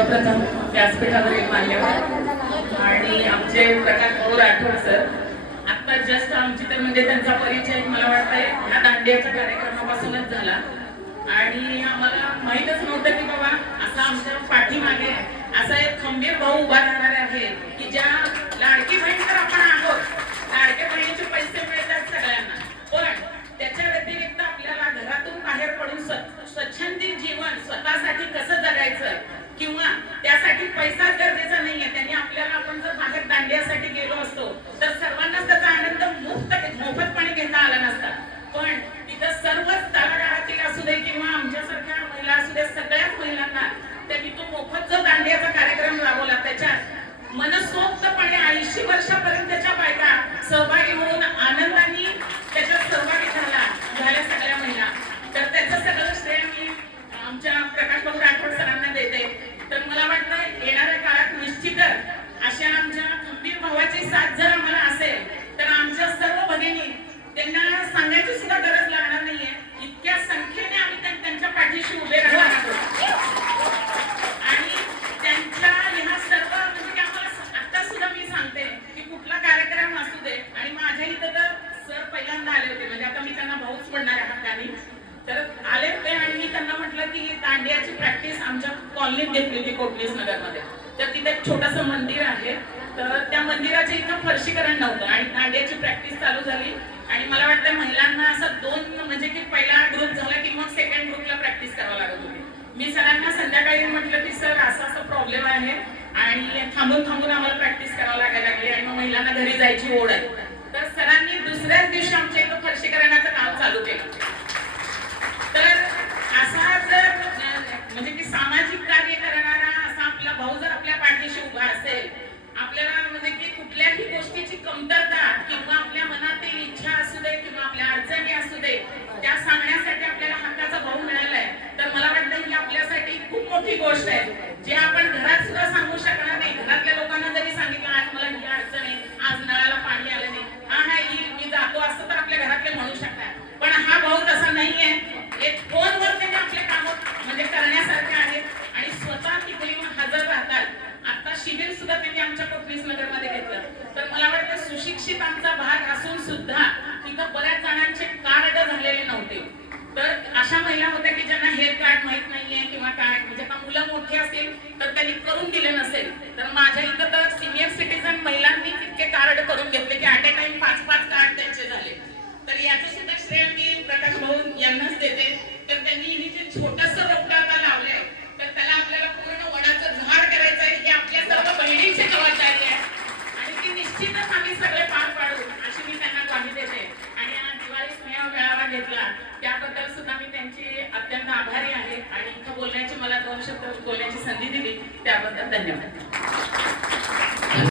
सर्वप्रथम व्यासपीठावरील मान्यवर आणि आमचे प्रकाश भाऊ राठोड सर. आत्ता जस्ट आमची तर म्हणजे त्यांचा परिचय मला वाटतंय. ह्या दांडियाच्या कार्यक्रमापासूनच झाला. आणि आम्हाला सांगलीत घेतली ती कोटलीस नगरमध्ये. तर तिथे एक छोटस मंदिर आहे. तर त्या मंदिराचे इथं फरशीकरण नव्हतं आणि दांड्याची प्रॅक्टिस चालू झाली. आणि मला वाटतं महिलांना असं दोन म्हणजे की पहिला ग्रुप झाला की मग सेकंड ग्रुपला प्रॅक्टिस करावं लागत होती. मी सरांना संध्याकाळी म्हटलं की सर असा असा प्रॉब्लेम आहे आणि थांबून थांबून आम्हाला प्रॅक्टिस करावं लागायला लागली आणि मग महिलांना घरी जायची ओढ आहे. करून दिले नसेल तर माझ्या इथं तर दिली. त्याबद्दल धन्यवाद.